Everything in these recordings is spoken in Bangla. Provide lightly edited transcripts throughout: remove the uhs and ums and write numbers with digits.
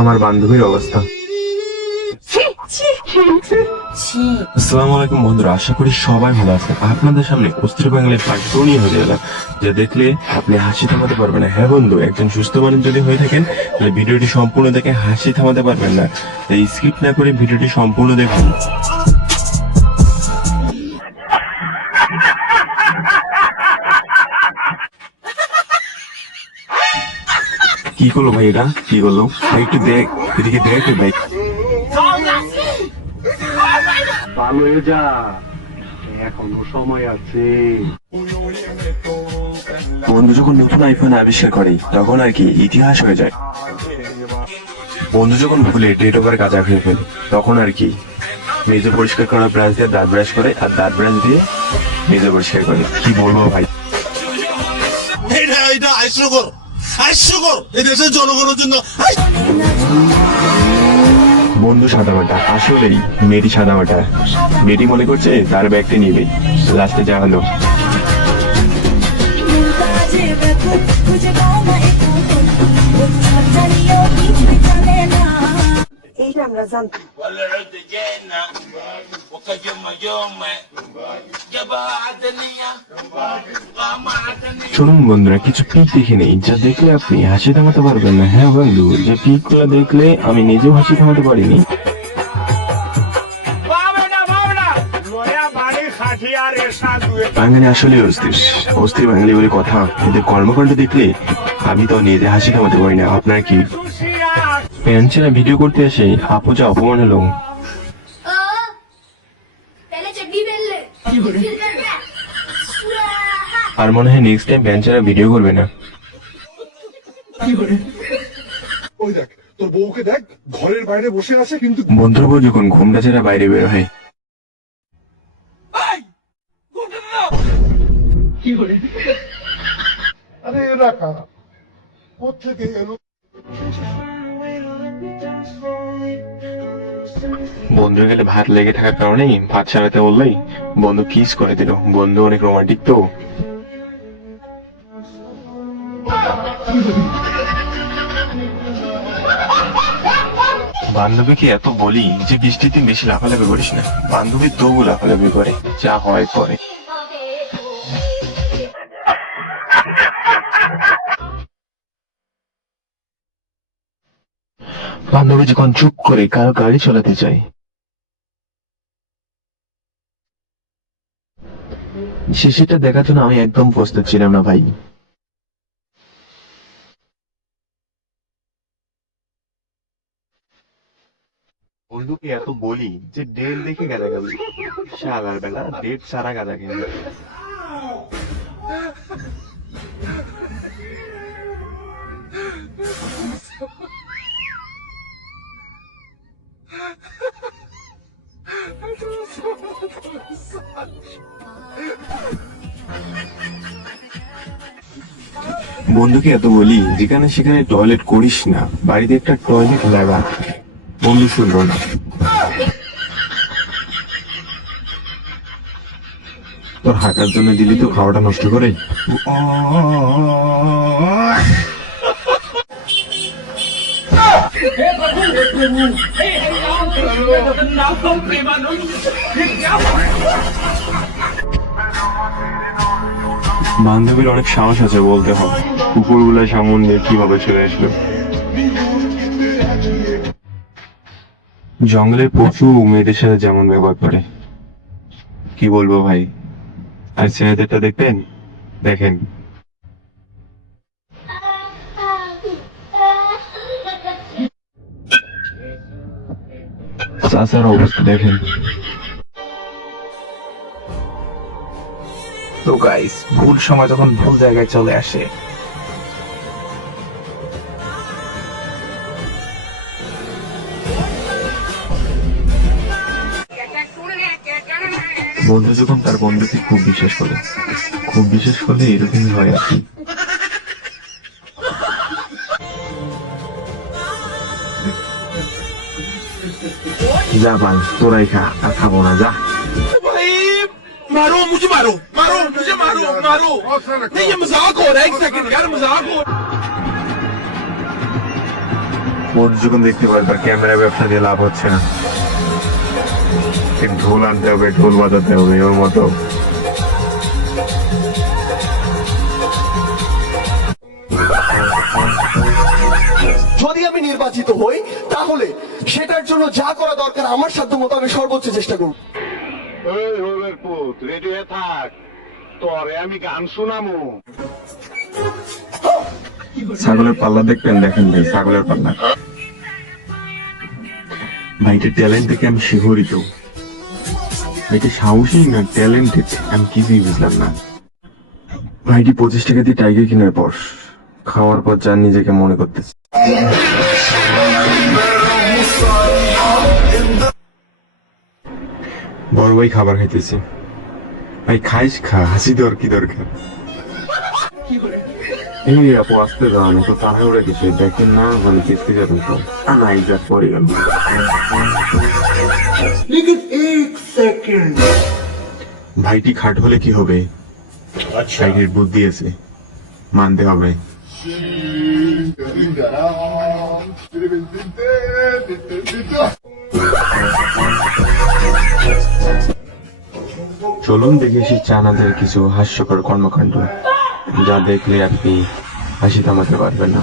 আমার বান্ধবীর অবস্থা। আসসালামু আলাইকুম বন্ধুরা, আশা করি সবাই ভালো আছেন। আপনাদের সামনে অস্থির বাঙালির পার্ট 2 নিয়ে হয়ে গেল, যা দেখলে আপনি হাসি থামাতে পারবেন না। হ্যাঁ বন্ধু, একজন সুস্থ মানুষ যদি হয়ে থাকেন তাহলে ভিডিওটি সম্পূর্ণ দেখে হাসি থামাতে পারবেন না। তাই স্কিপ না করে ভিডিওটি সম্পূর্ণ দেখুন। কি করলো ভাই, এটা কি করলো ভাই? একটু দেখ, এদিকে দেখ ভাই। ভালো হয়ে যা, এখনো সময় আছে। বন্ধু যখন নতুন আইফোন আবিষ্কার করে তখন আর কি ইতিহাস হয়ে যায়। বন্ধু যখন ভুলে ডেট ওভার গাঁজা খেয়ে ফেলে তখন আর কি মেজে পরিষ্কার করা ব্রাশ দিয়ে দাঁত ব্রাশ করে, আর দাঁত ব্রাশ দিয়ে মেজে পরিষ্কার করে। কি বলবো ভাই, এটা হাস্যকর এদেশের জনগণের জন্য। বন্ধু সাদামাটা, আসলেই মেয়েটি সাদামাটা। মেয়েটি মনে করছে তার ব্যাগটি নিবে, লাস্টে যা হলো। শুনুন বন্ধুরা, কিছু পিক দেখে নেই যা দেখলে আপনি হাসি থামাতে পারবেন না। হ্যাঁ বন্ধু, যে পিক গুলো দেখলে আমি নিজেও হাসি থামাতে পারিনি। বাঙালি আসলে অস্থির বাঙালি বলে কথা। এদের কর্মকাণ্ড দেখলে আমি তো নিজে হাসি থামাতে পারি না। আপনার কি? প্যান্টছেরা ভিডিও করতে এসে আপু যা অপমান হলো। আর মনে হয় নেক্সট টাইম প্যান্টছেরা ভিডিও করবে না। ওই দেখ, তোর বউকে দেখ, ঘরের বাইরে বসে আছে, কিন্তু বন্ধুর বউ যখন ঘুমটা ছেড়ে বাইরে বের হয়। আরে এরা কারা, কোথেকে এলো? বন্ধু গেলে ভাত লেগে থাকার কারণেই ভাত সারাতে বললেই বন্ধু কিস করে দিল। বন্ধু অনেক রোমান্টিক তো। বান্ধবীকে এত বলি যে বৃষ্টিতে বেশি লাফালাফি করিস না, বান্ধবী তবু লাফালাফি করে, যা হয় করে। বান্ধবী যখন চুপ করে কারো গাড়ি চালাতে চায়, সেটা দেখার জন্য আমি একদম প্রস্তুত ছিলাম না ভাই। বন্ধুকে এত বলি যে ডেট দেখে গাঁজা খাবি, শালার বেলা ডেট সারা গাঁজা খেয়ে। বন্ধুকে এত বলি যেখানে সেখানে টয়লেট করিস না, বাড়িতে একটা টয়লেট লাগা। বন্ধু শুনলো না। তোর হাঁটার জন্য দিলি তো খাওয়াটা নষ্ট করে। বান্ধবীর অনেক সাহস আছে বলতে হবে। কুকুরগুলা সামনে কিভাবে চলে আসলো। জঙ্গলের পশু মেয়েদের সাথে যেমন ব্যবহার করে, কি বলবো ভাই। আর ছেলেদেরটা দেখবেন, দেখেন চাচার অবস্থা দেখেন। তো গাইস, ভুল সময় যখন ভুল জায়গায় চলে আসে, বন্ধু যখন তার বন্ধুকে খুব বিশ্বাস করলে এরকমই হয় আর কি। যা ভাই, তোরাই খা, আর খাবো না, যা। मारो मुझे, मारो मारो मुझे, मारो मारो। नहीं ये मजाक हो रहा है, एक सेकंड यार, मजाक हो। ওর যখন দেখতে পারবে ক্যামেরা ব্যবসা দিয়ে লাভ হচ্ছে না, ঢোল আনতে হবে, ঢোল বাজাতে হবে ওর মতো। যদি আমি নির্বাচিত হই তাহলে সেটার জন্য যা করা দরকার আমার সাধ্য মতো আমি সর্বোচ্চ চেষ্টা করব। এই হলের পুত রেডি হয়ে থাক, তোরে আমি গান শোনামু। ছাগলের পাল্লা দেখবেন, দেখেন ভাই ছাগলের পাল্লা। ভাইটার ট্যালেন্ট থেকে আমি শিহরিত। ভাইটা সাহসী না ট্যালেন্টেড, আমি কিছুই বুঝলাম না। ভাইটি 25 টাকা দিয়ে টাইগার কিনার পর খাওয়ার পর যা নিজেকে মনে করতেছে। বড় ভাই খাবার খাইতেছে। ভাই খাইস, খা, হাসি দেওয়ার কি দরকার? এই আপু আসতে যান, তো তাহলে ওরা কিছু দেখেন না, মানে কিস্তি যাবেন তো না, ইজাত পড়ে গেল। ভাইটি খাট হলে কি হবে? ভাইটির বুদ্ধি আছে, মানতে হবে। চলুন দেখে এসে চানাদের কিছু হাস্যকর কর্মকাণ্ড, যা দেখলে আপনি হাসি থামাতে পারবেন না।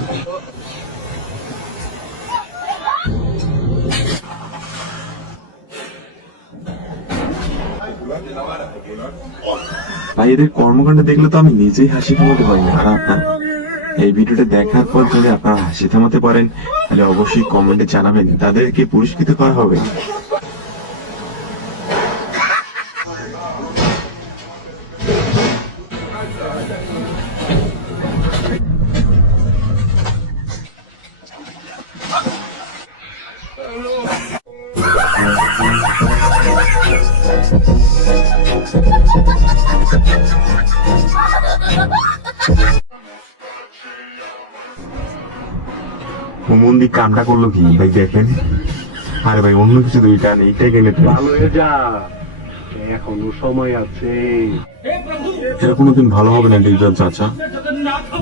ভাই এদের কর্মকাণ্ড দেখলে তো আমি নিজেই হাসি থামাতে পারি না। আর আপনার এই ভিডিওটা দেখার পর যদি আপনারা হাসি থামাতে পারেন তাহলে অবশ্যই কমেন্টে জানাবেন, তাদেরকে পুরস্কৃত করা হবে। মন্দির কামটা করলো কি ভাই দেখেন? আরে ভাই অন্য কিছু দুইটা নেই, এইটাই গেলে ভালো হয়ে যা, এখনো সময় আছে। এটা কোনোদিন ভালো হবে না ডিজিটাল চাচা,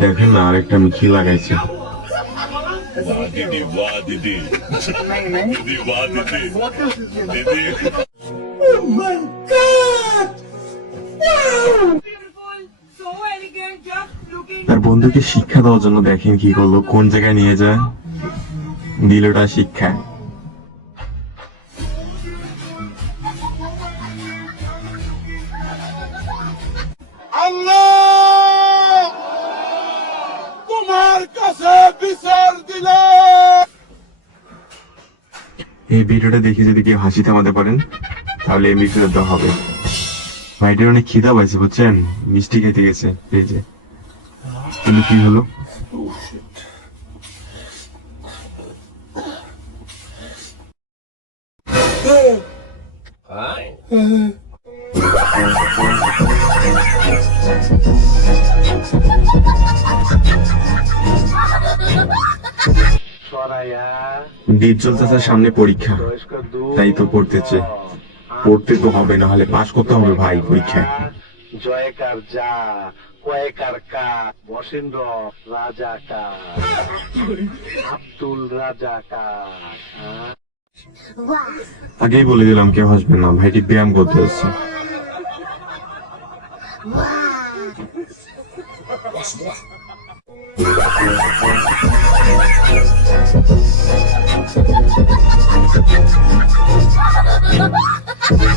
দেখেন না আরেকটা আমি কি লাগাইছি। তার বন্ধুকে শিক্ষা দেওয়ার জন্য দেখেন কি করলো, কোন জায়গায় নিয়ে যায়, দিলটা শিক্ষা। এই ভিডিওটা দেখে যদি কেউ হাসি থামাতে পারেন তাহলে এমনি ফেরত দেওয়া হবে। ভাইটার অনেক খিদা পাইছে বুঝছেন, মিষ্টি খেতে গেছে এই যে। কিন্তু কি হলো, ডিপজল চাচার সামনে পরীক্ষা, তাই তো পড়তেছে। পড়তে তো হবে, না হলে পাস করতে হবে ভাই পরীক্ষায়। জয়কার যা, কয়েকার কা, বসেন্দ্র রাজা কা, আব্দুল রাজা কা। আগেই বলে দিলাম কেউ হাসবেন না, ভাইটি ব্যায়াম করতে হচ্ছে।